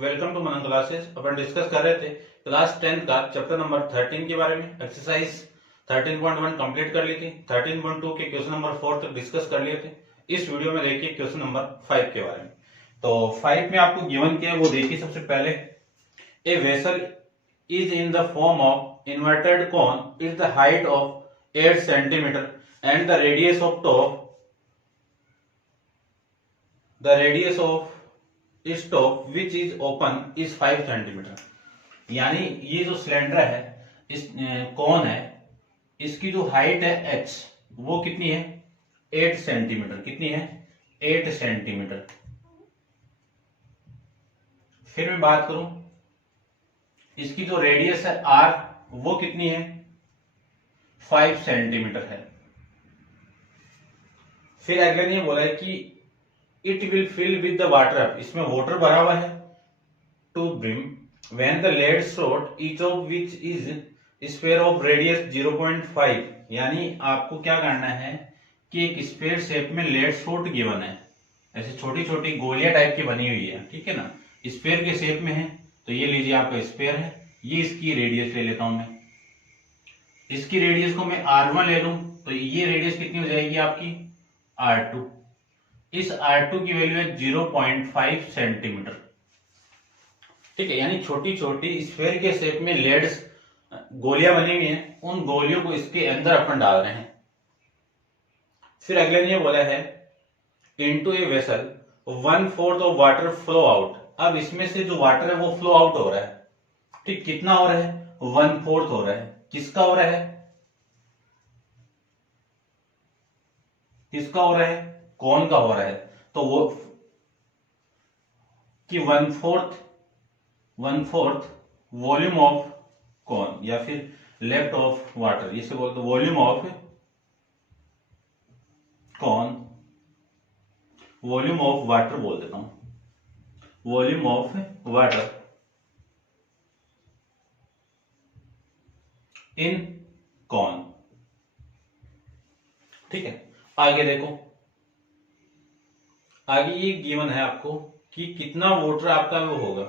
Welcome to Manan classes. अपन discuss कर रहे थे क्लास 10 का चैप्टर नंबर 13 के बारे में। एक्सरसाइज 13.1 कंप्लीट कर ली थी। 13.2 के क्वेश्चन नंबर 4 तक डिस्कस कर लिए थे। इस वीडियो में देखिए क्वेश्चन नंबर 5 के बारे में। तो 5 में आपको गिवन क्या है वो देखिए। सबसे पहले a vessel is in the form of inverted cone is the height of 8 centimetre and the radius of top stop which is open is 5 centimetre. यानी ये जो सिलेंडर है, इस कौन है, इसकी जो हाइट है h वो कितनी है 8 सेंटीमीटर। कितनी है 8 सेंटीमीटर। फिर मैं बात करूं इसकी जो रेडियस है r वो कितनी है 5 सेंटीमीटर है। फिर अगेन ये बोला है कि it will fill with the water. इसमें वाटर भरा हुआ है to brim when the lead shot each of which is sphere of radius 0.5। यानी आपको क्या करना है कि एक स्फीयर शेप में लेड स्लोट गिवन है, ऐसे छोटी छोटी गोलियां टाइप की बनी हुई है, ठीक है ना, स्फीयर के शेप में है। तो ये लीजिए आपका स्फीयर है, ये इसकी रेडियस ले लेता हूं मैं। इसकी रेडियस को मैं r1 ले लूं तो ये रेडियस कितनी हो जाएगी आपकी r2। इस R2 की वैल्यू है 0.5 सेंटीमीटर। ठीक है, यानी छोटी छोटी स्फीयर के शेप में लेड्स गोलियां बनी हुई हैं, उन गोलियों को इसके अंदर अपन डाल रहे हैं। फिर अगले ने बोला है into a vessel 1/4 of water flow out. अब इसमें से जो वाटर है वो फ्लो आउट हो रहा है। ठीक, कितना हो रहा है 1/4 हो रहा है। किसका हो रहा है, किसका हो रहा है, कौन का हो रहा है। तो वो कि 1/4 वॉल्यूम ऑफ कौन या फिर लेफ्ट ऑफ वाटर, इसे बोलते वॉल्यूम ऑफ कौन, वॉल्यूम ऑफ वाटर बोल देता हूं, वॉल्यूम ऑफ वाटर इन कौन। ठीक है, आगे देखो, आगे ये गिवन है आपको कि कितना वाटर आपका वो होगा।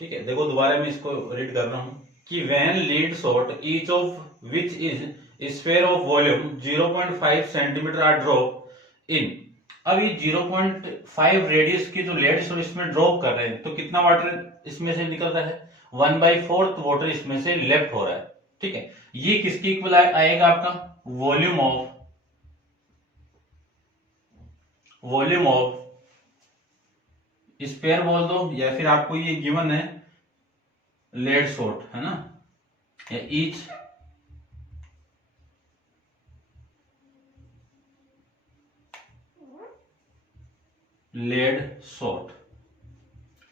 ठीक है, देखो दोबारा मैं इसको रीड कर रहा हूं कि when lead shot each of which is sphere of volume 0.5 centimetre are drop in. अब ये 0.5 रेडियस की जो लेड शॉट इसमें ड्रॉप कर रहे हैं तो कितना वाटर इसमें से निकल रहा है 1/4 वाटर इसमें से लेफ्ट हो रहा है। ठीक है, ये किसकी इक्वल आएगा आपका वॉल्यूम ऑफ स्पेयर बोल दो, या फिर आपको ये गिवन है लेड शॉट है ना, या ईच लेड शॉट।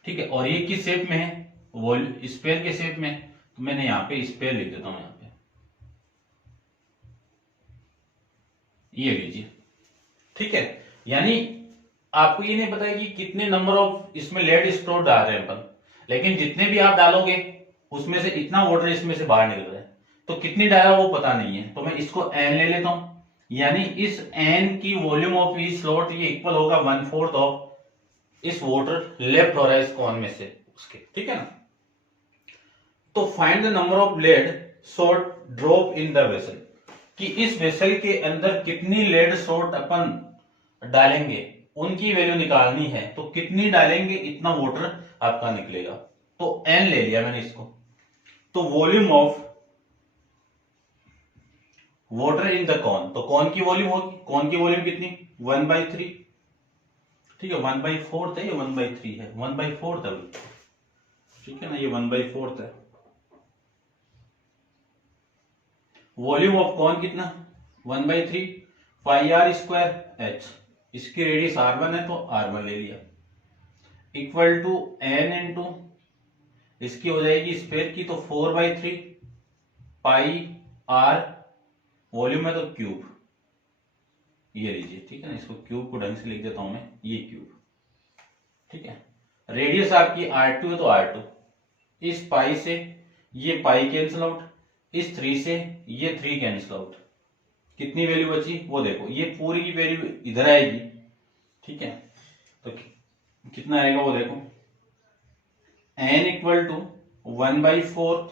ठीक है, और ये किस शेप में है स्पेयर के शेप में, तो मैंने यहां पे स्पेयर लिख देता हूं, यहां पे ये लीजिए। ठीक है, यानी आपको ये नहीं पता है कि कितने नंबर ऑफ इसमें लेड स्टोर डाल रहे हैं अपन, लेकिन जितने भी आप डालोगे उसमें से इतना वाटर इसमें से बाहर निकल रहा है, तो कितनी डाला वो पता नहीं है। तो मैं इसको एन ले लेता हूं, यानी इस एन की वॉल्यूम ऑफ ईच स्लॉट ये इक्वल होगा 1/4 ऑफ इस वाटर लेफ्ट हो रहा है इस कॉन में से उसके। ठीक है ना, तो find the number of lead shot drop in the vessel, कि इस वेसल के अंदर कितनी लेड शॉट अपन डालेंगे उनकी वैल्यू निकालनी है। तो कितनी डालेंगे इतना वाटर आपका निकलेगा। तो एन ले लिया मैंने इसको। तो volume of water in the cone, तो कॉन की वॉल्यूम होगी, कॉन की वॉल्यूम कितनी 1/3। ठीक है, 1/4 है, ये 1/3 है, 1/4 है। ठीक है ना, ये 1/4 है। वॉल्यूम ऑफ कॉन कितना 1/3 πr²h। इसकी रेडियस r1 है तो r1 ले लिया, इक्वल टू n इंटू इसकी हो जाएगी स्फीयर की तो 4/3 पाई r, वॉल्यूम है तो क्यूब, ये लीजिए। ठीक है ना, इसको क्यूब को ढंग से लिख देता हूं मैं, ये क्यूब। ठीक है, रेडियस आपकी r2 है तो r2, इस पाई से ये पाई कैंसिल आउट, इस 3 से ये 3 कैंसिल आउट, कितनी वैल्यू बची वो देखो, ये पूरी की वैल्यू इधर आएगी। ठीक है, तो कितना आएगा वो देखो n इक्वल टू 1/4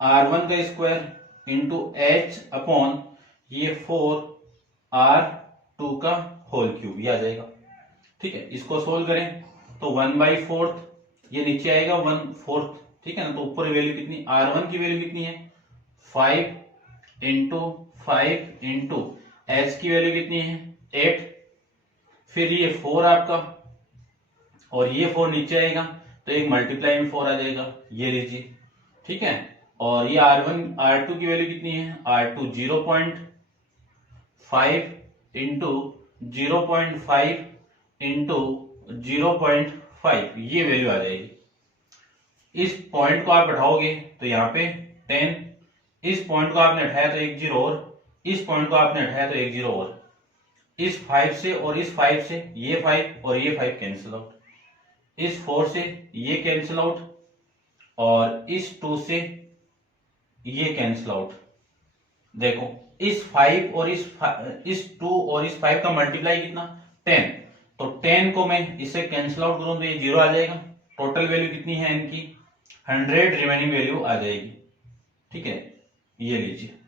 R1 का स्क्वायर इंटू h अपॉन ये 4 R2 का होल क्यूब, ये आ जाएगा। ठीक है, इसको सोल्व करें तो 1/4 ये नीचे आएगा 1/4, ठीक है ना। तो ऊपर वैल्यू कितनी, R1 की वैल्यू कितनी है 5 इंटू 5 इंटू एच की वैल्यू कितनी है 8, फिर ये 4 आपका और ये 4 नीचे आएगा तो एक मल्टीप्लाई में 4 आ जाएगा, ये लीजिए। ठीक है, और ये R2 की वैल्यू कितनी है R2 0.5 इंटू 0.5 इंटू 0.5, ये वैल्यू आ जाएगी। इस पॉइंट को आप उठाओगे तो यहाँ पे 10, इस पॉइंट को आपने उठाया तो एक जीरो और, इस पॉइंट को आपने उठाया तो एक जीरो और, इस 5 से और इस 5 से ये 5 और ये 5 कैंसिल आउट, इस 4 से ये कैंसिल आउट और इस 2 से ये कैंसिल आउट। देखो इस 5 और इस 2 और इस 5 का मल्टीप्लाई कितना 10, तो 10 को मैं इससे कैंसिल आउट करूं तो ये जीरो आ जाएगा। टोटल वैल्यू कितनी है इनकी 100 रिमेनिंग वैल्यू आ जाएगी। ठीक है, ये लीजिए।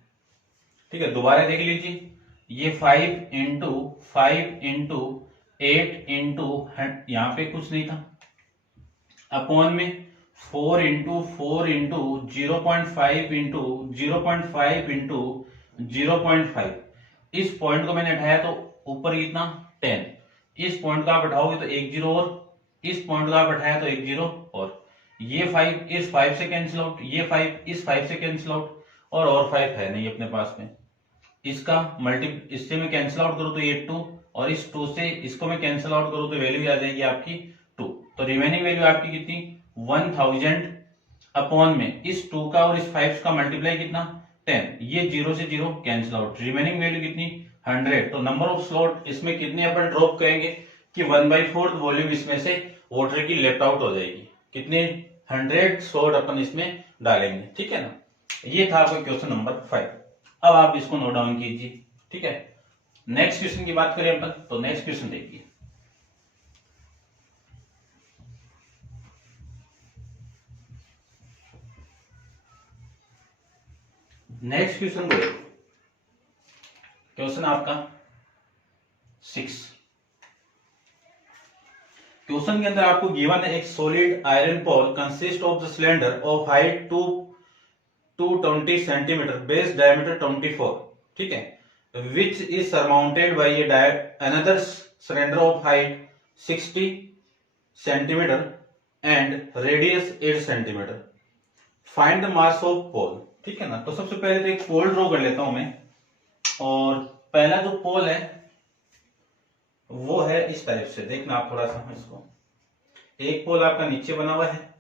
ठीक है, दोबारा देख लीजिए, ये 5 इंटू 5 इंटू 8 इंटू यहाँ पे कुछ नहीं था अपॉन में 4 इंटू 4 इंटू 0.5 इंटू 0.5 इंटू 0.5, इस पॉइंट को मैंने उठाया तो ऊपर कितना 10, इस पॉइंट को आप उठाओगे तो एक जीरो और, इस पॉइंट को आप उठाया तो एक जीरो और, ये 5 इस 5 से कैंसिल आउट, ये 5 इस 5 से कैंसिल आउट और 5 है नहीं अपने पास में, इसका इससे मैं कैंसिल आउट करूं तो ये 2 और इस 2 से इसको मैं कैंसिल आउट करूं तो वैल्यू आ जाएगी आपकी 2। तो रिमेनिंग वैल्यू आपकी कितनी 1000 अपॉन में इस 2 का और इस 5 का मल्टीप्लाई कितना 10, ये 0 से 0 कैंसिल आउट, रिमेनिंग वैल्यू कितनी 100। तो नंबर ऑफ स्लॉट इसमें कितने अपन ड्रॉप करेंगे कि 1/4 वॉल्यूम इसमें से वाटर की लेफ्ट आउट हो जाएगी, कितने 100 स्लॉट अपन इसमें डालेंगे। ठीक है ना, ये था आपका क्वेश्चन नंबर 5। अब आप इसको नोट डाउन कीजिए। ठीक है, नेक्स्ट क्वेश्चन की बात करें अपन, तो नेक्स्ट क्वेश्चन देखिए। नेक्स्ट क्वेश्चन को क्वेश्चन आपका 6। क्वेश्चन के अंदर आपको गिवन है एक solid iron Paul consist of the cylinder of height 220 centimetre, base diameter 24, ठीक है, which is surmounted by another cylinder of height 60 centimeter and radius 8 centimeter. Find the mass of pole. ठीक है ना, तो सबसे पहले तो एक पोल ड्रॉ कर लेता हूं मैं, और पहला जो पोल है वो है इस टाइप से, देखना आप थोड़ा सा इसको, एक पोल आपका नीचे बना हुआ है,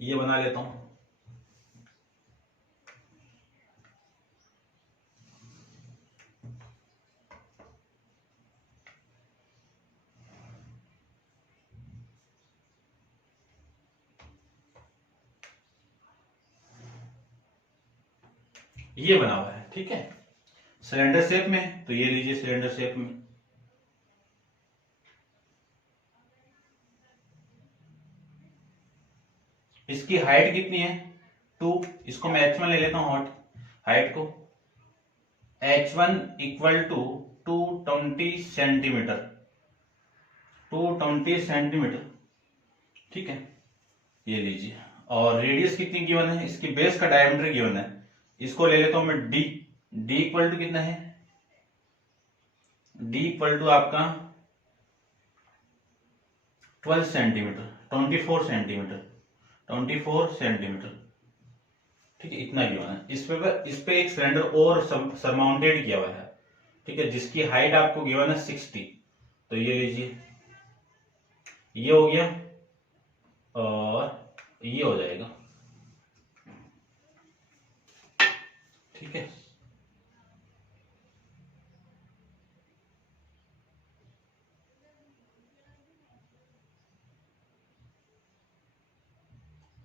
ये बना लेता हूं, ये बना हुआ है। ठीक है, सिलेंडर शेप में, तो ये लीजिए सिलेंडर शेप में, इसकी हाइट कितनी है 2, इसको मैं h1 ले लेता हूं, हाइट को h1 equal to 220 centimetre, 220 centimetre. ठीक है, ये लीजिए, और रेडियस कितनी गिवन है, इसकी बेस का डायमीटर गिवन है, इसको ले लेता हूं मैं d, d इक्वल टू कितना है, d इक्वल टू आपका 12 सेंटीमीटर, 24 सेंटीमीटर, 24 सेंटीमीटर। ठीक है, इतना गिवन है। इस पे एक सिलेंडर और सरमाउंटेड किया हुआ है, ठीक है, जिसकी हाइट आपको गिवन है 60, तो ये लीजिए, ये हो गया और ये हो जाएगा। ठीक है,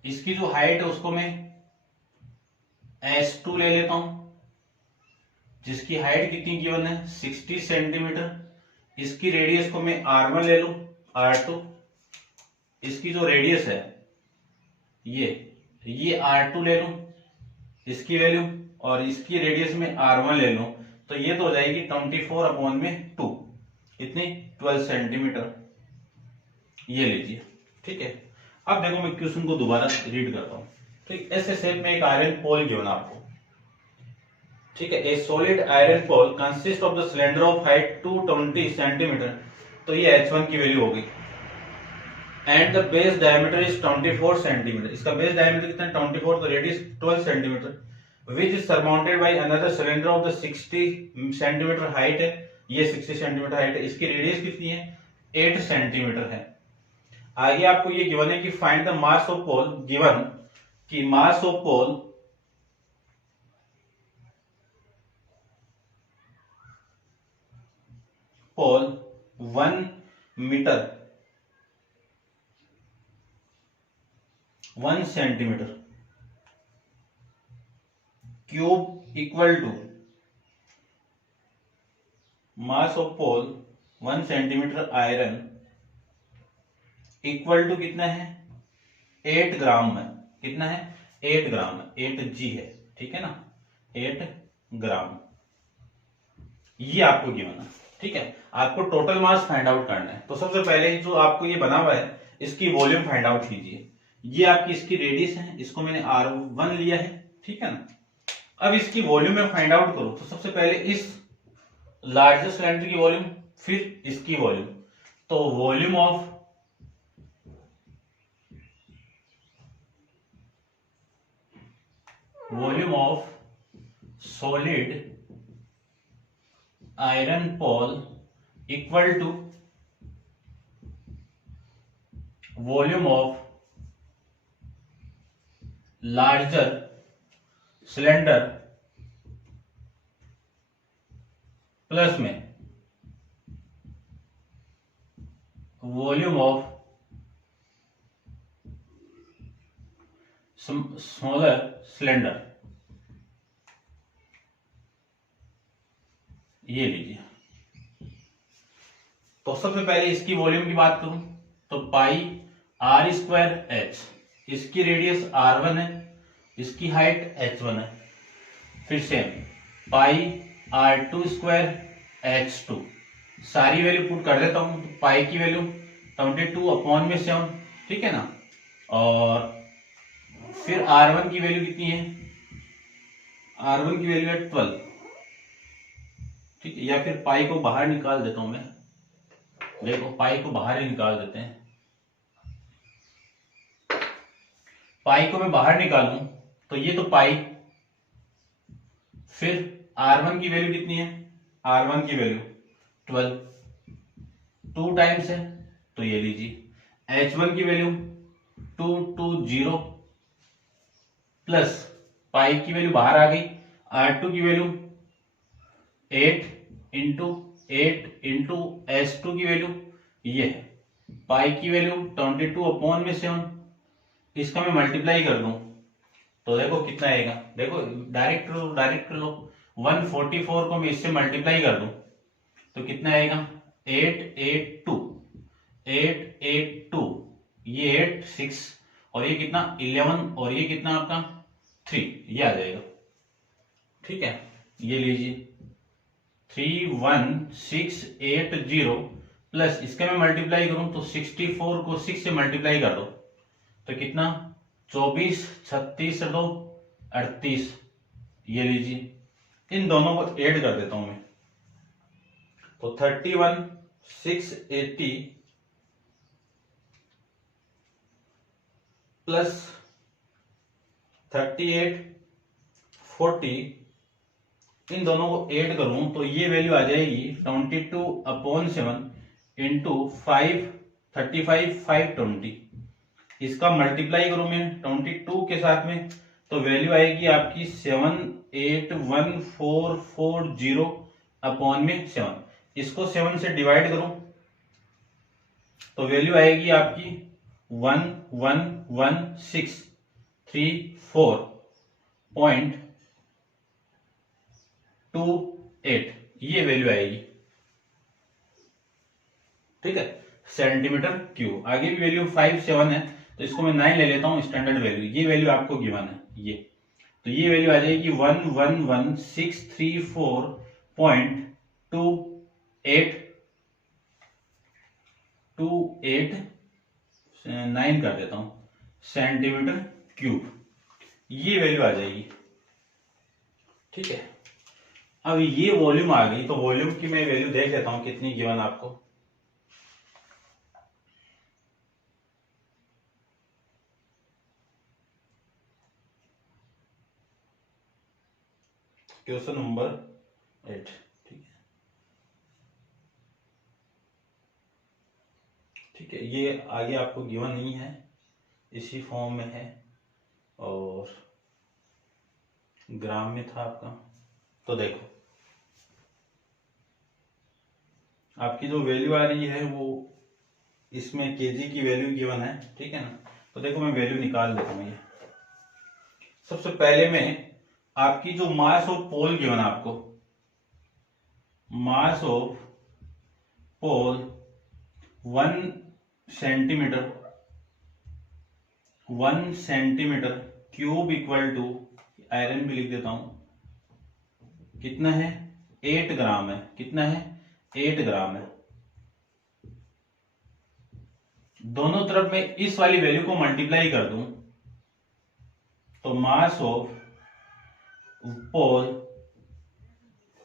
इसकी जो हाइट है उसको मैं S2 ले लेता हूं, जिसकी हाइट कितनी गिवन है 60 सेंटीमीटर। इसकी रेडियस को मैं R1 ले लूं, R2, इसकी जो रेडियस है ये R2 ले लूं इसकी वैल्यू, और इसकी रेडियस में R1 ले लूं, तो ये तो हो जाएगी 24/2, इतनी 12 सेंटीमीटर, ये लीजिए। ठीक है, अब देखो मैं क्वेश्चन को दोबारा रीड करता हूं। ठीक, ऐसे शेप में एक आयरन पोल जो ना आपको, ठीक है, a solid iron pole consist of the cylinder of height 220 centimetre, तो ये H1 की वैल्यू हो गई, and the base diameter is 24 centimetre, इसका बेस डायमीटर कितना है 24, तो radius 12 centimetre, which is surmounted by another cylinder of the 60 centimetre height है, ये 60 सेंटीमीटर हाइट है, इसकी रेडियस कितनी है 8 सेंटीमीटर है। आगे आपको ये गिवन है कि find the mass of pole, given कि mass of pole pole 1 metre 1 centimetre cube equal to mass of pole 1 centimetre iron equal to कितना है 8 ग्राम में, कितना है 8 ग्राम, 8G है, ठीक है ना, 8 ग्राम, ये आपको गिवन है। ठीक है, आपको टोटल मास फाइंड आउट करना है, तो सबसे पहले जो आपको ये बना हुआ है इसकी वॉल्यूम फाइंड आउट कीजिए। ये आपकी इसकी रेडियस है, इसको मैंने R1 लिया है, ठीक है ना। अब इसकी वॉल्यूम में फाइंड आउट करो, तो सबसे पहले इस लार्जेस्ट सिलेंडर की वॉल्यूम, फिर इसकी वॉल्यूम, तो volume of solid iron pole equal to volume of larger cylinder plus में वॉल्यूम ऑफ स्मॉलर सिलेंडर, ये लीजिए। तो सबसे पहले इसकी वॉल्यूम की बात करूं तो पाई R²H, इसकी रेडियस R1 है, इसकी हाइट H1 है, फिर सेम पाई R2²H2, सारी वैल्यू पुट कर देता हूं, तो पाई की वैल्यू 22/7, ठीक है ना, और फिर R1 की वैल्यू कितनी है, R1 की वैल्यू है 12, ठीक है, या फिर पाई को बाहर निकाल देता हूं मैं, देखो पाई को बाहर ही निकाल देते हैं, पाई को मैं बाहर निकालूं तो ये तो पाई, फिर R1 की वैल्यू कितनी है, R1 की वैल्यू 12, 2 टाइम्स है, तो ये लीजिए H1 की वैल्यू 220 प्लस पाई की वैल्यू बाहर आ गई, R2 की वैल्यू 8 इंटू H2 की वैल्यू ये है, पाई की वैल्यू 22/7, इसका मैं मल्टीप्लाई कर दूं तो देखो कितना आएगा, देखो डायरेक्ट लो, 144 को मैं इससे मल्टीप्लाई कर दूं तो कितना आएगा 882, ये 8 6 और ये कितना 11 और ये कितना आपका 3, ये आ जाएगा, ठीक है, ये लीजिए 31680 प्लस इसका मैं मल्टीप्लाई करूं तो 64 को 6 से मल्टीप्लाई कर दो तो कितना 24 36 2 38, ये लीजिए, इन दोनों को ऐड कर देता हूं मैं, तो 31680 प्लस 3840, इन दोनों को ऐड करूं तो ये वैल्यू आ जाएगी 22/7 इंटू 520, इसका मल्टीप्लाई करूं मैं 22 के साथ में तो वैल्यू आएगी आपकी 781,440/7, इसको 7 से डिवाइड करूं तो वैल्यू आएगी आपकी 111634.28, ये वैल्यू आएगी, ठीक है। Centimetre cube. आगे भी वैल्यू 5 7 है, तो इसको मैं 9 ले लेता हूँ स्टैंडर्ड वैल्यू। ये वैल्यू आपको गिवन है ये, तो ये वैल्यू आ जाएगी 111634.28 कर देता हूं सेंटीमीटर क्यूब, ये वैल्यू आ जाएगी। ठीक है, अब ये वॉल्यूम आ गई, तो वॉल्यूम की मैं वैल्यू देख लेता हूं कितनी गिवन आपको। Question number 8। ठीक है, ठीक है, ये आगे आपको गिवन नहीं है, इसी फॉर्म में है और ग्राम में था आपका। तो देखो आपकी जो वैल्यू आ रही है वो इसमें केजी की वैल्यू गिवन है। ठीक है ना, तो देखो मैं वैल्यू निकाल देता हूं। ये सबसे पहले में आपकी जो मास ऑफ पोल गिवन है आपको, mass of pole 1 centimetre cube equal to, iron भी लिख देता हूं, कितना है 8 ग्राम है। कितना है 8 ग्राम है। दोनों तरफ में इस वाली वैल्यू को मल्टीप्लाई कर दूं तो मास ऑफ पोल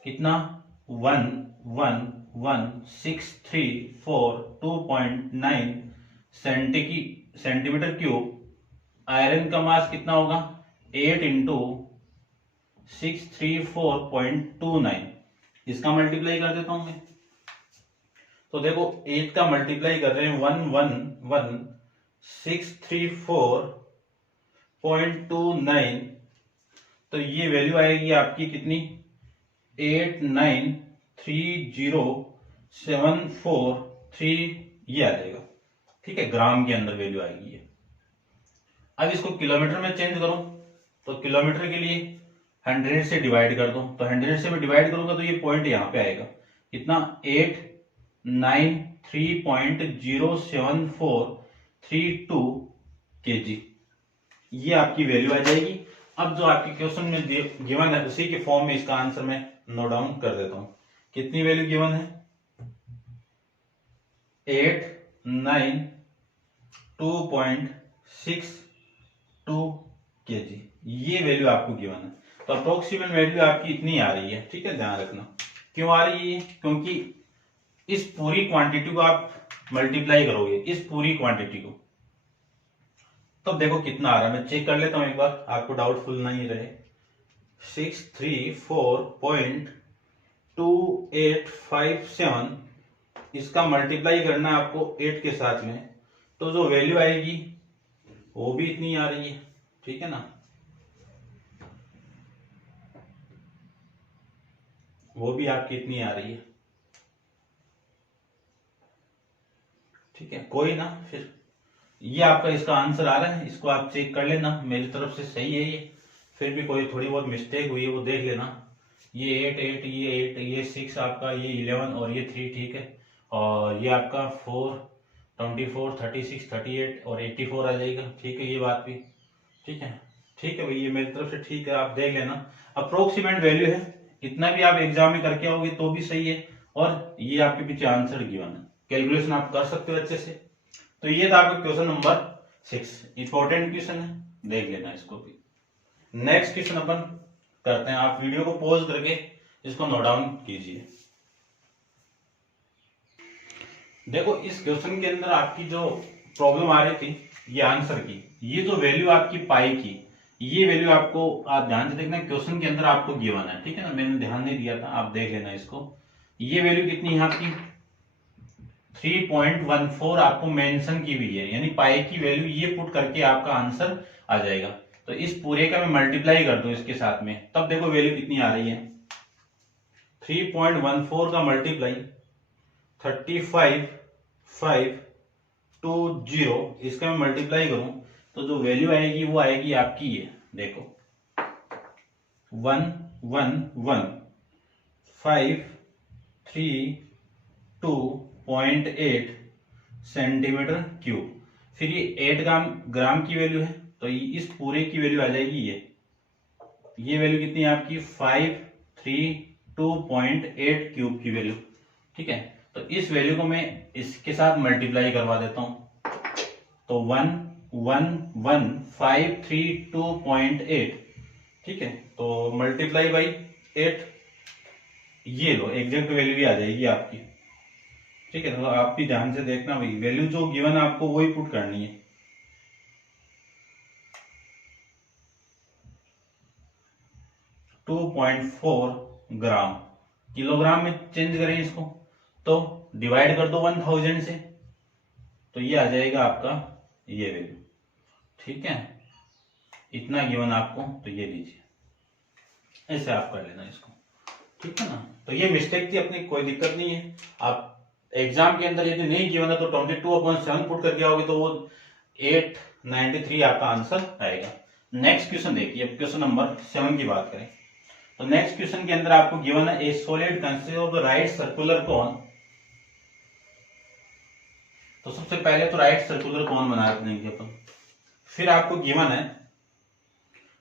कितना 11634.2.9 सेंटीमीटर क्यूब। आयरन का मास कितना होगा 8 इंटू 634.29, इसका मल्टीप्लाई कर देता हूं मैं। तो देखो 8 का मल्टीप्लाई कर रहे हैं 1111634.29, तो ये वैल्यू आएगी आपकी कितनी 893074 ये आ जाएगा। ठीक है, ग्राम के अंदर वैल्यू आएगी ये। अब इसको किलोमीटर में चेंज करो, तो किलोमीटर के लिए 100 से डिवाइड कर दो, तो 100 से मैं डिवाइड करूंगा तो ये पॉइंट यहां पे आएगा कितना 893.07432 kg, ये आपकी वैल्यू आ जाएगी। अब जो आपके क्वेश्चन में गिवन है उसी के फॉर्म में इसका आंसर मैं नोट डाउन कर देता हूं। कितनी वैल्यू गिवन है 892.62 kg, ये वैल्यू आपको गिवन है। तो अप्रोक्सीमेट वैल्यू आपकी इतनी आ रही है। ठीक है, ध्यान रखना क्यों आ रही है, क्योंकि इस पूरी क्वांटिटी को आप मल्टीप्लाई करोगे, इस पूरी क्वांटिटी को, तो देखो कितना आ रहा है। मैं चेक कर लेता हूं एक बार, आपको डाउटफुल नहीं रहे। 634.2857, इसका मल्टीप्लाई करना है आपको 8 के साथ में, तो जो वैल्यू आएगी वो भी इतनी आ रही है। ठीक है ना, वो भी आपकी इतनी आ रही है। ठीक है, कोई ना, फिर ये आपका इसका आंसर आ रहा है, इसको आप चेक कर लेना, मेरी तरफ से सही है ये। फिर भी कोई थोड़ी बहुत मिस्टेक हुई है वो देख लेना। ये 8 8 ये 8 ये 6 आपका, ये 11 और ये 3। ठीक है, और ये आपका 4 24 36 38 और 84 आ जाएगा। ठीक है, ये बात भी ठीक है। ठीक है भाई, ये मेरी तरफ से ठीक है, आप देख लेना। अप्रोक्सीमेट वैल्यू है, इतना भी आप एग्जाम में करके आओगे तो भी सही है, और ये आपके पीछे आंसर गिवन है, कैलकुलेशन आप कर सकते हो अच्छे से। तो ये था आपका क्वेश्चन नंबर 6, इंपॉर्टेंट क्वेश्चन है, देख लेना इसको भी। नेक्स्ट क्वेश्चन अपन करते हैं, आप वीडियो को पॉज करके इसको नोट डाउन कीजिए। देखो इस क्वेश्चन के अंदर आपकी जो प्रॉब्लम आ रही थी ये आंसर की, ये जो वैल्यू आपकी पाई की, ये वैल्यू आपको आप ध्यान से देखना, क्वेश्चन के अंदर आपको गिवन है। ठीक है ना, मैंने ध्यान नहीं दिया था, आप देख लेना इसको। ये वैल्यू कितनी है आपकी 3.14 आपको मेंशन की हुई है, यानी पाई की वैल्यू ये पुट करके आपका आंसर आ जाएगा। तो इस पूरे का मैं मल्टीप्लाई कर दूं इसके साथ में, तब देखो वैल्यू कितनी आ रही है 3.14 का मल्टीप्लाई 35520, इसका मैं मल्टीप्लाई करूं तो जो वैल्यू आएगी वो आएगी आपकी ये देखो 11153 2.8 सेंटीमीटर क्यूब। फिर ये 8 ग्राम की वैल्यू है, तो इस पूरे की वैल्यू आ जाएगी ये वैल्यू कितनी है आपकी 532.8 क्यूब की वैल्यू। ठीक है, तो इस वैल्यू को मैं इसके साथ मल्टीप्लाई करवा देता हूं, तो 11532.8। ठीक है, तो मल्टीप्लाई बाई 8, ये लो एग्जैक्ट वैल्यू भी आ जाएगी आपकी। ठीक है, तो आप भी ध्यान से देखना भाई, वैल्यू जो गिवन आपको वही पुट करनी है। ग्राम, किलोग्राम में चेंज करें इसको तो डिवाइड कर दो 1000 से, तो ये आ जाएगा आपका ये वैल्यू। ठीक है, इतना गिवन आपको, तो ये लीजिए, ऐसे आप कर लेना इसको। ठीक है ना, तो ये मिस्टेक थी अपनी, कोई दिक्कत नहीं है। आप एग्जाम के अंदर यदि नहीं गिवन है तो 22/7 पुट करके आओगे तो वो 893 आपका आंसर आएगा। नेक्स्ट क्वेश्चन देखिए, अब क्वेश्चन नंबर 7 की बात करें तो नेक्स्ट क्वेश्चन के अंदर आपको गिवन है a solid consist of the right circular cone. तो सबसे पहले तो राइट सर्कुलर कोन बना देंगे अपन। फिर आपको गिवन है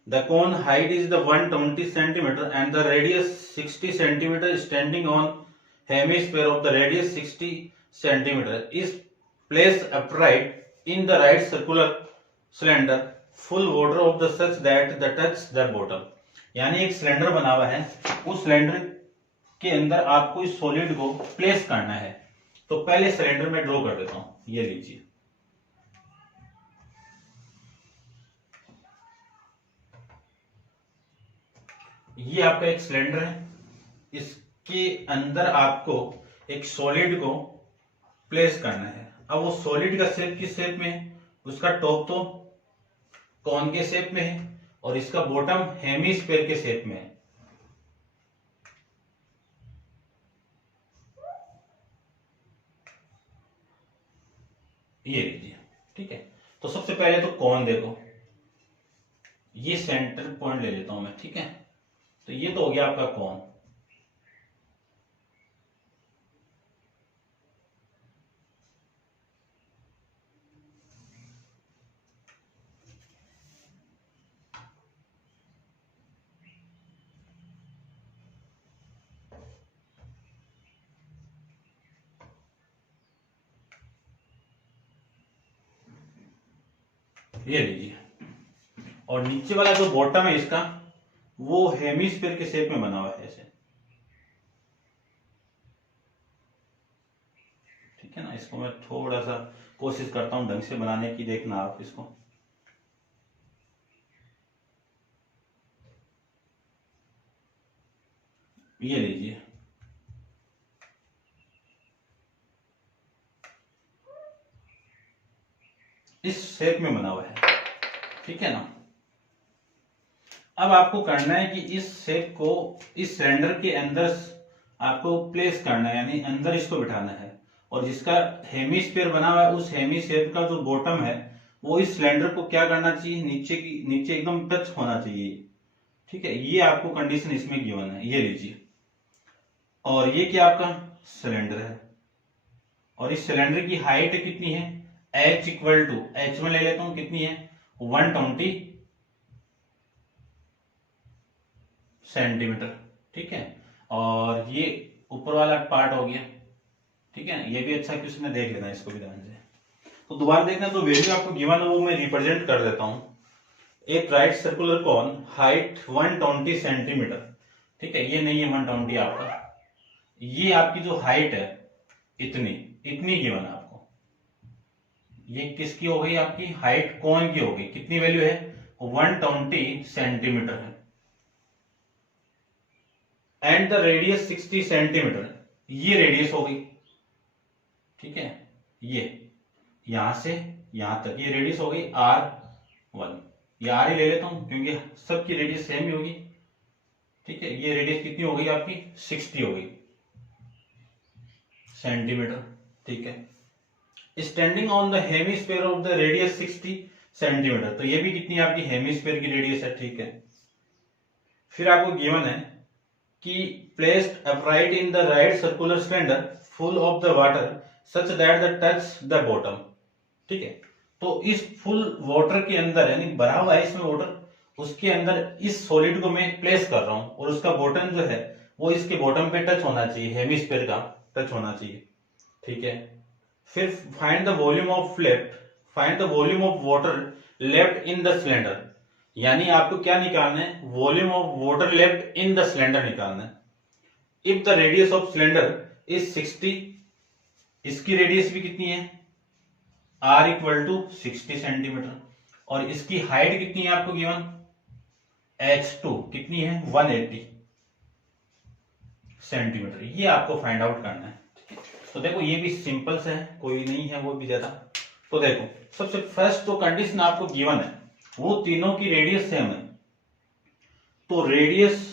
the cone height is the 120 centimetre and the radius 60 centimetre standing on hemisphere of the radius 60 centimetre is placed upright in the right circular cylinder full water of the such that the touch the bottom. यानी एक cylinder बना हुआ है, उस cylinder के अंदर आपको इस सॉलिड को प्लेस करना है। तो पहले सिलेंडर में ड्रॉ कर देता हूं, ये लीजिए, ये आपका एक सिलेंडर है, इसके अंदर आपको एक सॉलिड को प्लेस करना है। अब वो सॉलिड का शेप किस शेप में है, उसका टॉप तो कॉन के शेप में है और इसका बॉटम हेमिस्फीयर के शेप में है। ये लीजिए। ठीक है, तो सबसे पहले तो कॉन देखो, ये सेंटर पॉइंट ले लेता हूं मैं। ठीक है, तो ये तो हो गया आपका कॉन। ये लीजिए, और नीचे वाला जो बॉटम है इसका, वो हेमिस्फीयर के शेप में बना हुआ है ऐसे। ठीक है ना, इसको मैं थोड़ा सा कोशिश करता हूं ढंग से बनाने की, देखना आप इसको। ये लीजिए, इस शेप में बना हुआ है। ठीक है ना, अब आपको करना है कि इस शेप को इस सिलेंडर के अंदर आपको प्लेस करना है, यानी अंदर इसको बिठाना है। और जिसका हेमिस्फीयर बना हुआ है, उस हेमिस्फीयर का जो बॉटम है वो इस सिलेंडर को क्या करना चाहिए, नीचे एकदम टच होना चाहिए। ठीक है, ये आपको कंडीशन इसमें गिवन है। ये लीजिए, और ये क्या आपका सिलेंडर है, और इस सिलेंडर की हाइट कितनी है, h इक्वल टू h में ले लेता हूं, कितनी है 120 सेंटीमीटर। ठीक है, और ये ऊपर वाला पार्ट हो गया। ठीक है, ये भी अच्छा क्वेश्चन है, देख लेना इसको भी ध्यान से। तो दोबारा देखना, तो वैल्यू आपको गिवन है वो मैं रिप्रेजेंट कर देता हूं। एक right circular cone, height 120 centimetre. ठीक है, ये नहीं है 120 आपका, ये आपकी जो हाइट है इतनी गिवन है आपको। ये किसकी हो गई, आपकी हाइट कॉन की हो गई। कितनी वैल्यू है 120 सेंटीमीटर है, एंड द रेडियस 60 सेंटीमीटर, ये रेडियस हो गई। ठीक है, ये यहां से यहां तक ये रेडियस हो गई R1। ये R ही ले लेता हूं क्योंकि सबकी रेडियस सेम ही होगी। ठीक है, ये रेडियस कितनी हो गई आपकी 60 हो गई सेंटीमीटर। ठीक है, standing on the hemisphere of the radius 60 centimetre, तो ये भी कितनी आपकी हेमिस्फीयर की रेडियस है। ठीक है, फिर आपको गिवन है कि placed upright in the right circular cylinder full of the water such that the touch the bottom. ठीक है, तो इस फुल वाटर के अंदर यानी भरा हुआ है इसमें वाटर, उसके अंदर इस सॉलिड को मैं प्लेस कर रहा हूं और उसका बॉटम जो है वो इसके बॉटम पे टच होना चाहिए, हेमिस्फीयर का टच होना चाहिए। ठीक है, फिर find the volume of left, find the volume of water left in the cylinder, यानी आपको क्या निकालना है, volume of water left in the cylinder निकालना है। If the radius of cylinder is 60, इसकी रेडियस भी कितनी है, r इक्वल टू 60 सेंटीमीटर, और इसकी हाइट कितनी है आपको गिवन, h2 कितनी है 180 सेंटीमीटर, ये आपको फाइंड आउट करना है। तो देखो ये भी सिंपल से है, कोई नहीं है वो भी ज्यादा। तो देखो सबसे फर्स्ट तो कंडीशन आपको गिवन है, वो तीनों की रेडियस सेम है, तो radius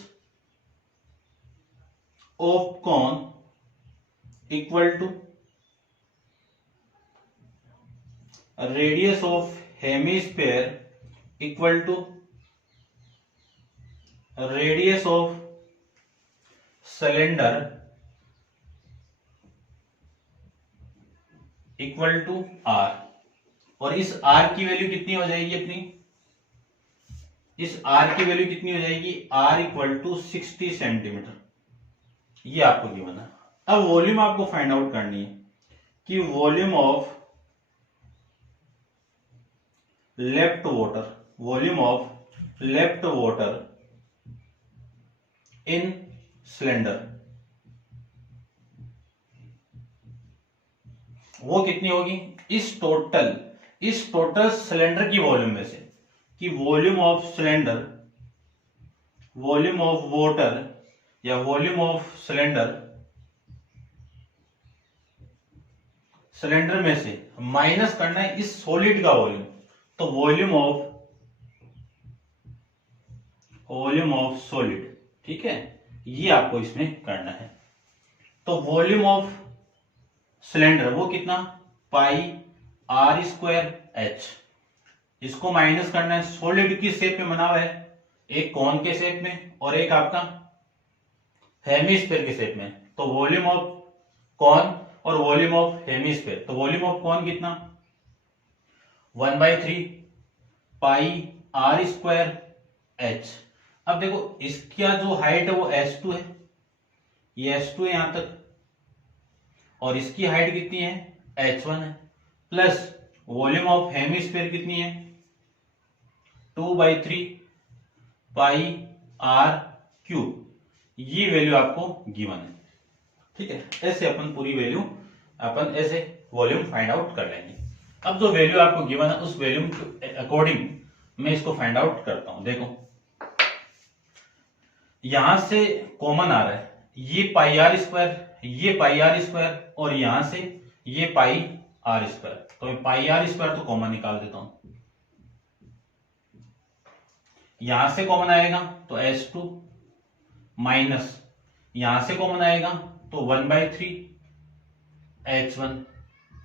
of cone equal to radius of hemisphere equal to radius of cylinder equal to r, और इस r की वैल्यू कितनी हो जाएगी अपनी, इस r की वैल्यू कितनी हो जाएगी, r इक्वल टू 60 सेंटीमीटर, ये आपको गिवन है। अब वॉल्यूम आपको फाइंड आउट करनी है कि volume of left water, volume of left water in cylinder, वो कितनी होगी, इस टोटल सिलेंडर की वॉल्यूम में से, कि volume of cylinder, volume of water या वॉल्यूम ऑफ सिलेंडर में से माइनस करना है इस सॉलिड का वॉल्यूम, तो वॉल्यूम ऑफ सॉलिड। ठीक है, ये आपको इसमें करना है। तो वॉल्यूम ऑफ सिलेंडर वो कितना, पाई r स्क्वायर h, इसको माइनस करना है, सॉलिड की शेप में बना हुआ है, एक कॉन के शेप में और एक आपका हेमिस्फीयर के शेप में, तो वॉल्यूम ऑफ कॉन और वॉल्यूम ऑफ हेमिस्फीयर, तो वॉल्यूम ऑफ कॉन कितना 1/3 पाई r स्क्वायर h। अब देखो इसका जो हाइट है वो h2 है, ये h2 है यहां तक, और इसकी हाइट कितनी है h1 है, प्लस वॉल्यूम ऑफ हेमिस्फीयर कितनी है 2/3 पाई r क्यूब, ये वैल्यू आपको गिवन है। ठीक है, ऐसे अपन पूरी वैल्यू अपन ऐसे वॉल्यूम फाइंड आउट कर लेंगे। अब जो वैल्यू आपको गिवन है उस वैल्यूम के अकॉर्डिंग मैं इसको फाइंड आउट करता हूं। देखो यहां से कॉमन आ रहा है, ये पाई आर स्क्वायर, ये पाई आर स्क्वायर, और यहां से ये पाई आर स्क्वायर, तो मैं पाई आर स्क्वायर तो कॉमन निकाल देता हूं, यहां से कॉमन आएगा तो h2 माइनस यहां से कॉमन आएगा तो 1/3 h1,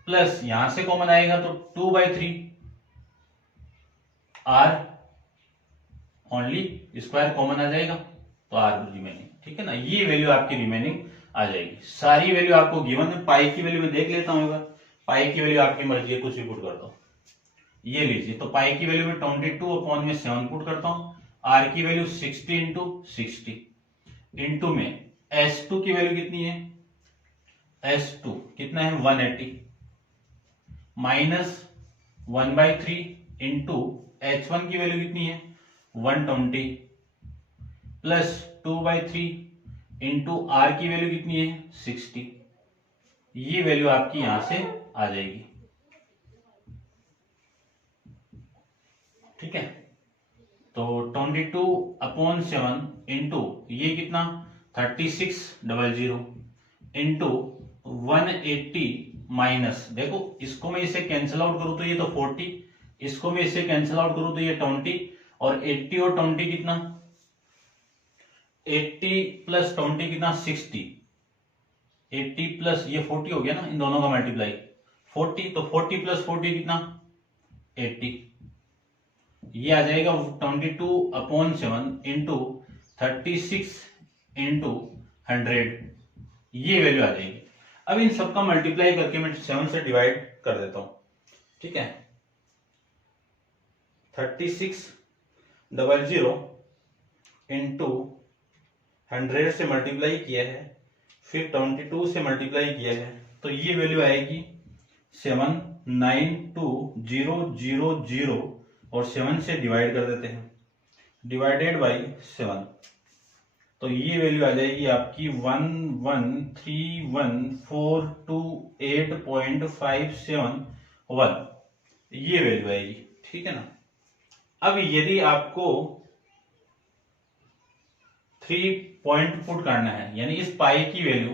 प्लस यहां से कॉमन आएगा तो 2/3 r, ओनली स्क्वायर कॉमन आ जाएगा तो r रिमेनिंग। ठीक है ना, ये वैल्यू आपकी रिमेनिंग आ जाएगी। सारी वैल्यू आपको गिवन है, पाई की वैल्यू में देख लेता हूं एक बार, पाई की वैल्यू आपकी मर्जी है, कुछ भी पुट करता हूं, ये लीजिए, तो पाई की वैल्यू में 22/7 पुट करता हूं, r की वैल्यू 60 इंटू 60 इंटू में s2 की वैल्यू कितनी है, s2 कितना है 180, माइनस 1/3 इंटू h1 की वैल्यू कितनी है 120, प्लस 2/3 इंटू r की वैल्यू कितनी है 60, ये वैल्यू आपकी यहां से आ जाएगी। ठीक है, तो 22/7 इंटू ये कितना 3600 इंटू 180 माइनस, देखो इसको मैं इसे कैंसिल आउट करूं तो ये तो 40, इसको मैं इसे कैंसिल आउट करूं तो ये 20, और 80 और 20 कितना 80 प्लस 20 कितना 60, 80 प्लस ये 40 हो गया ना, इन दोनों का मल्टीप्लाई 40, तो 40 प्लस 40 कितना 80, ये आ जाएगा 22/7 इंटू 36 इंटू 100, ये वैल्यू आ जाएगी। अब इन सबका मल्टीप्लाई करके मैं 7 से डिवाइड कर देता हूं, ठीक है। 3600 इंटू 100 से मल्टीप्लाई किया है, फिर 22 से मल्टीप्लाई किया है, तो ये वैल्यू आएगी 792,000 और 7 से डिवाइड कर देते हैं, डिवाइडेड बाई 7, तो ये वैल्यू आ जाएगी आपकी 113142.571, ये वैल्यू आएगी, ठीक है ना। अब यदि आपको 3 पॉइंट पुट करना है, यानी इस पाई की वैल्यू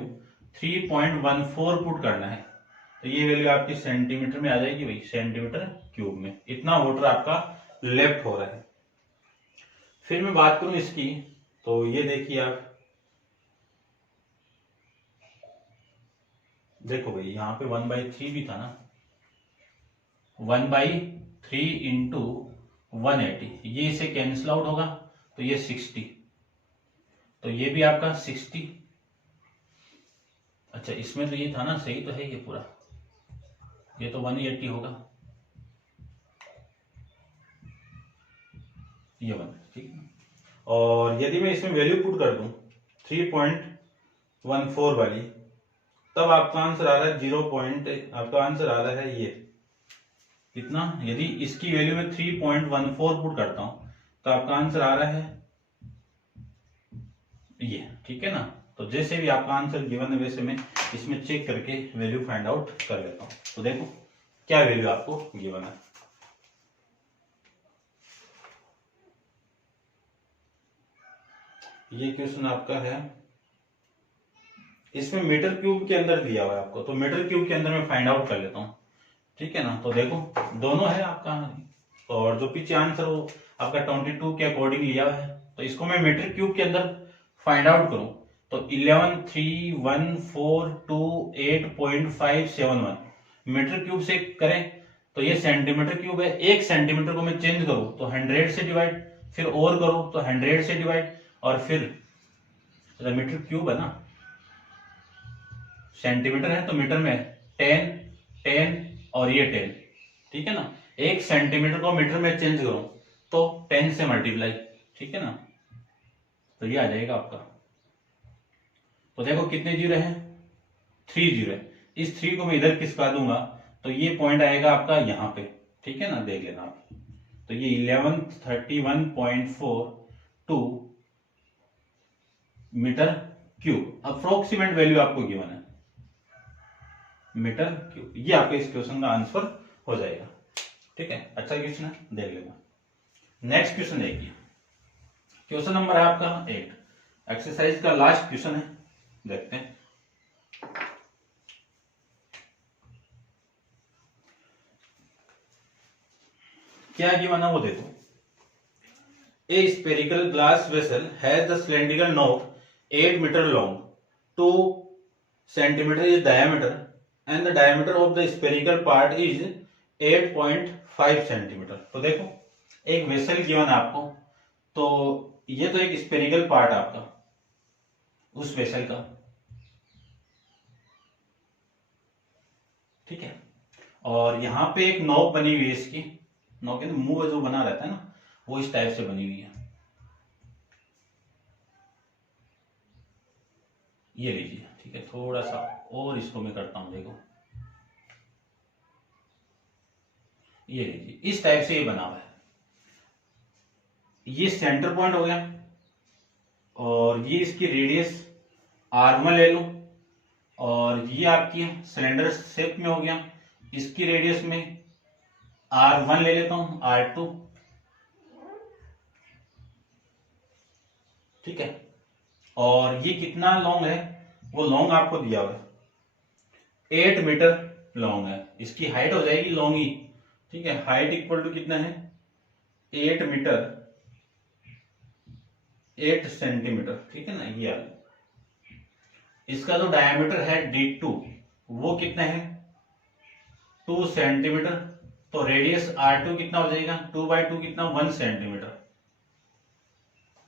3.14 पुट करना है, तो ये वैल्यू आपकी सेंटीमीटर में आ जाएगी भाई, सेंटीमीटर क्यूब में। इतना वाटर आपका लेफ्ट हो रहा है। फिर मैं बात करूं इसकी, तो ये देखिए आप, देखो भाई यहाँ पे 1/3 भी था ना, 1/3 इंटू 180, ये इसे कैंसिल आउट होगा, तो ये 60, तो ये भी आपका 60। अच्छा इसमें तो ये था ना, सही तो है ये पूरा, ये तो 180 होगा, ये 1, ठीक है। और यदि मैं इसमें वैल्यू पुट कर दूं 3.14 वाली, तब आपका आंसर आ रहा है 0. आपका आंसर आ रहा है ये कितना, यदि इसकी वैल्यू में 3.14 पुट करता हूं तो आपका आंसर आ रहा है ये, ठीक है ना। तो जैसे भी आपका आंसर गिवन है वैसे मैं इसमें चेक करके वैल्यू फाइंड आउट कर लेता हूं। तो देखो क्या वैल्यू आपको गिवन है। ये क्वेश्चन आपका है, इसमें मीटर क्यूब के अंदर दिया हुआ है आपको, तो मीटर क्यूब के अंदर मैं फाइंड आउट कर लेता हूं, ठीक है ना। तो देखो दोनों है आपका, और जो पीछे आंसर हो आपका 22 के अकॉर्डिंग लिया हुआ है, तो इसको मैं मीटर क्यूब के अंदर फाइंड आउट करूं तो 11,3,148.571 मीटर क्यूब से करें तो ये सेंटीमीटर क्यूब है। 1 सेंटीमीटर को मैं चेंज करूं तो 100 से डिवाइड, फिर और करूं तो 100 से डिवाइड, और फिर मीटर क्यूब है ना, सेंटीमीटर है तो मीटर में 10 10 और ये 10, ठीक है ना। 1 सेंटीमीटर को मीटर में चेंज करो तो 10 से मल्टीप्लाई, ठीक है ना, तो ये आ जाएगा आपका। तो देखो कितने जीरो हैं, 3 जीरो है। इस 3 को मैं इधर खिसका दूंगा तो ये पॉइंट आएगा आपका यहाँ पे, ठीक है ना, देख लेना आप। तो ये 1131.42 मीटर क्यूब, अप्रोक्सीमेट वैल्यू आपको गिवन है मीटर क्यूब, ये आपके इस क्वेश्चन का आंसर हो जाएगा, ठीक है। अच्छा क्वेश्चन है, देख लेना। नेक्स्ट क्वेश्चन देखिए, क्वेश्चन नंबर है आपका 8, एक्सरसाइज का लास्ट क्वेश्चन है, देखते हैं। क्या गिवन है वो देखो। A spherical glass vessel has the cylindrical knob 8 metre long, 2 centimetre is diameter and the diameter of the spherical part is 8.5 centimetre. तो देखो एक वेसल गिवन है आपको, तो ये तो एक स्पेरिकल पार्ट आपका उस वेसल का, ठीक है। और यहां पे एक नोब बनी हुई है, इसकी नोब के मुंह जो बना रहता है ना, वो इस टाइप से बनी हुई है, ये लीजिए, ठीक है। थोड़ा सा और इसको मैं करता हूं, देखो ये लीजिए, इस टाइप से ये बना हुआ है। ये सेंटर पॉइंट हो गया, और ये इसकी रेडियस R1 ले लूं, और ये आपकी सिलेंडर शेप में हो गया, इसकी रेडियस में R1 ले लेता हूं, R2, ठीक है। और ये कितना लॉन्ग है, वो लॉन्ग आपको दिया हुआ है 8 मीटर लॉन्ग है, इसकी हाइट हो जाएगी लॉन्ग ही, ठीक है। हाइट इक्वल टू कितना है 8 मीटर 8 सेंटीमीटर, ठीक है ना, ये आ। इसका जो डायमीटर है D2 वो कितना है 2 सेंटीमीटर, तो रेडियस R2 कितना हो जाएगा 2/2 कितना 1 centimetre.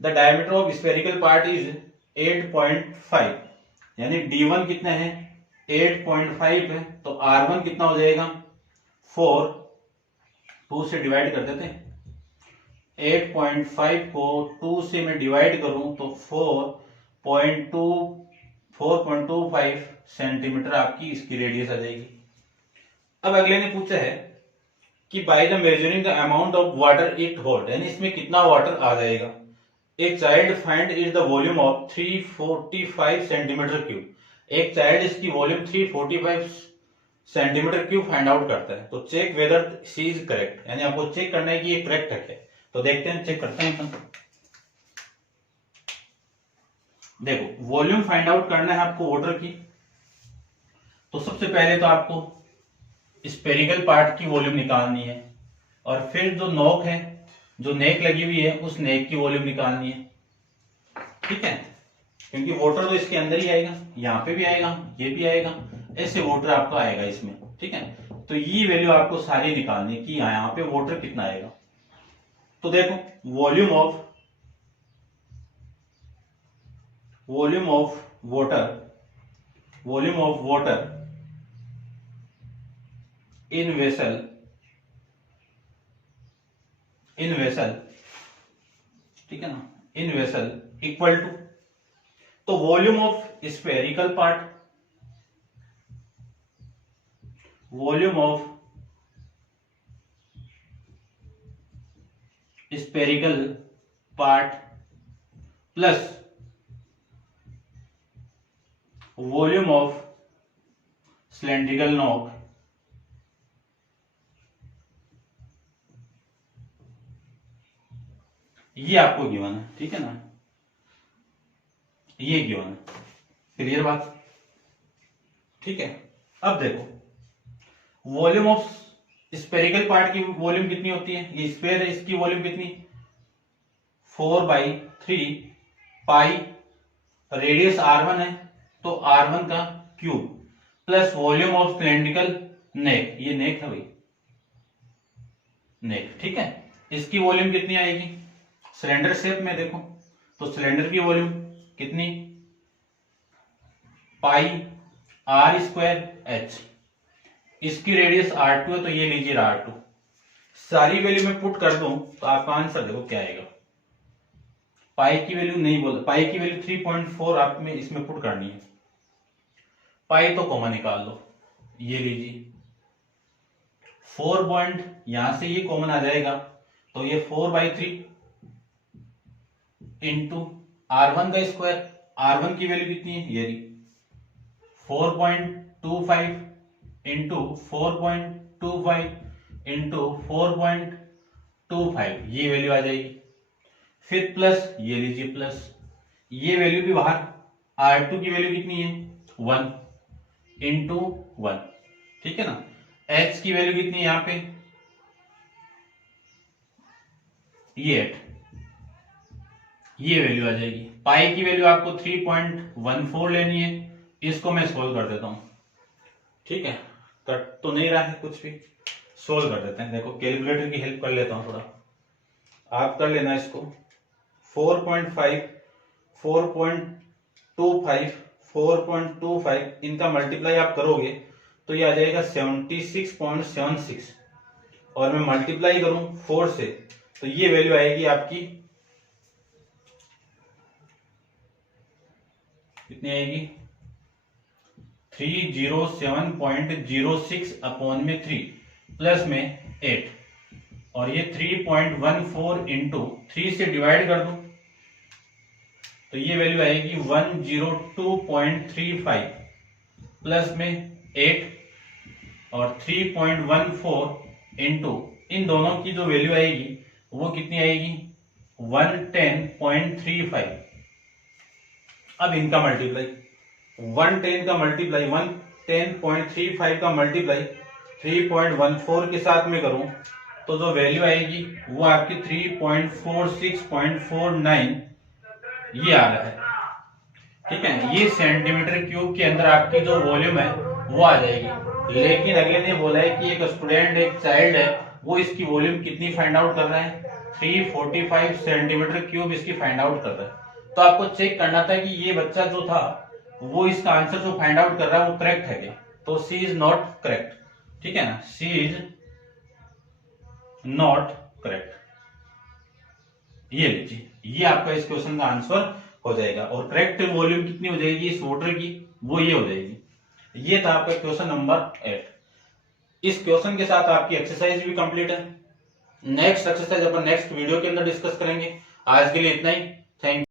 The diameter of spherical part is 8.5, यानी D1 कितना है 8.5 है तो R1 कितना हो जाएगा 4, 2 से डिवाइड कर देते हैं। 8.5 को 2 से मैं डिवाइड करूं तो 4.25 सेंटीमीटर आपकी इसकी रेडियस आ जाएगी। अब अगले ने पूछा है कि by the measuring the amount of water it hold, यानी इसमें कितना वाटर आ जाएगा। एक child find is the volume of 345 centimetre cube. एक चाइल्ड इसकी volume 345 centimetre cube find out करता है, तो check whether she is correct, यानी आपको चेक करना है कि ये करेक्ट है। तो देखते हैं, चेक करते हैं। देखो वॉल्यूम फाइंड आउट करना है आपको वाटर की, तो सबसे पहले तो आपको स्पेरिकल पार्ट की वॉल्यूम निकालनी है, और फिर जो नोक है, जो नेक लगी हुई है, उस नेक की वॉल्यूम निकालनी है। ठीक है, क्योंकि वाटर तो इसके अंदर ही आएगा, यहाँ पे भी आएगा, ये भी आएगा, ऐसे वाटर आपका आएगा इसमें। ठीक है, तो ये वैल्यू आपको सारी निकालनी कि यहाँ पे वाटर कितना आएगा। तो देखो volume of water in vessel, ठीक है ना, इन वेसल इक्वल टू, तो volume of spherical part, volume of spherical part plus volume of cylindrical नोक, ये आपको गिवन है। ठीक है ना, ये गिवन है। क्लियर बात? ठीक है, अब देखो वॉल्यूम ऑफ स्पेरिकल पार्ट की वॉल्यूम कितनी होती है, ये स्फेयर है, इसकी वॉल्यूम कितनी 4/3 पाई, रेडियस R1 है तो R1 का cube plus volume of cylindrical neck, ये नेक है भाई, नेक। ठीक है, इसकी वॉल्यूम कितनी आएगी सिलेंडर शेप में, देखो तो सिलेंडर की वॉल्यूम कितनी पाई R²H, इसकी रेडियस R2 है तो ये लीजिए R2। सारी वैल्यू में पुट कर दूं तो आपका आंसर देखो क्या आएगा। पाई की वैल्यू नहीं बोल, पाई की वैल्यू 3.4 आप में इसमें पुट करनी है। पाई तो कॉमन निकाल लो, ये लीजिए 4 यहां से ये कॉमन आ जाएगा तो ये 4/3 इंटू R1 का स्क्वायर, R1 की वैल्यू कितनी है, ये 4.25 इंटू 4.25 इंटू 4.25, ये वैल्यू आ जाएगी। फिर प्लस ये लीजिए प्लस, ये वैल्यू भी बाहर, R2 की वैल्यू कितनी है 1 इंटू 1। ठीक है ना, H की वैल्यू कितनी है यहां पे, ये 8, ये वैल्यू आ जाएगी। पाई की वैल्यू आपको 3.14 लेनी है, इसको मैं सोल्व कर देता हूं। ठीक है, कट तो नहीं रहा है कुछ भी, सोल्व कर देते हैं। देखो कैलकुलेटर की हेल्प कर लेता हूं थोड़ा, आप कर लेना इसको। 4.5 4.25 4.25 इनका मल्टीप्लाई आप करोगे तो ये आ जाएगा 76.76, और मैं मल्टीप्लाई करूं 4 से तो ये वैल्यू आएगी आपकी कितनी आएगी 307.06 अपॉन में 3 प्लस में 8, और ये 3.14 इंटू 3 से डिवाइड कर दूं तो ये वैल्यू आएगी 102.35 प्लस में 8 और 3.14 इंटू इन दोनों की जो वैल्यू आएगी वो कितनी आएगी 110.35। अब इनका मल्टीप्लाई 110 का मल्टीप्लाई 110.35 का मल्टीप्लाई 3.14 के साथ में करूं तो जो वैल्यू आएगी वो आपकी 3.46.49 ये आ रहा है। ठीक है, ये सेंटीमीटर क्यूब के अंदर आपकी जो वॉल्यूम है वो आ जाएगी। लेकिन अगले ने बोला है कि एक स्टूडेंट, एक चाइल्ड है, वो इसकी वॉल्यूम कितनी फाइंड आउट कर रहा है 345 सेंटीमीटर क्यूब इसकी फाइंड आउट कर रहा है। तो आपको चेक करना था कि ये बच्चा जो था वो इसका आंसर जो फाइंड आउट कर रहा है वो करेक्ट है क्या, तो सी इज नॉट करेक्ट, ठीक है ना, सी इज नॉट करेक्ट। ये लीजिए, ये आपका इस क्वेश्चन का आंसर हो जाएगा। और करेक्ट वॉल्यूम कितनी हो जाएगी इस वाटर की, वो ये हो जाएगी। ये था आपका क्वेश्चन नंबर 8। इस क्वेश्चन के साथ आपकी एक्सरसाइज भी कंप्लीट है। नेक्स्ट एक्सरसाइज अपन नेक्स्ट वीडियो के अंदर डिस्कस करेंगे। आज के लिए इतना ही। Thank you.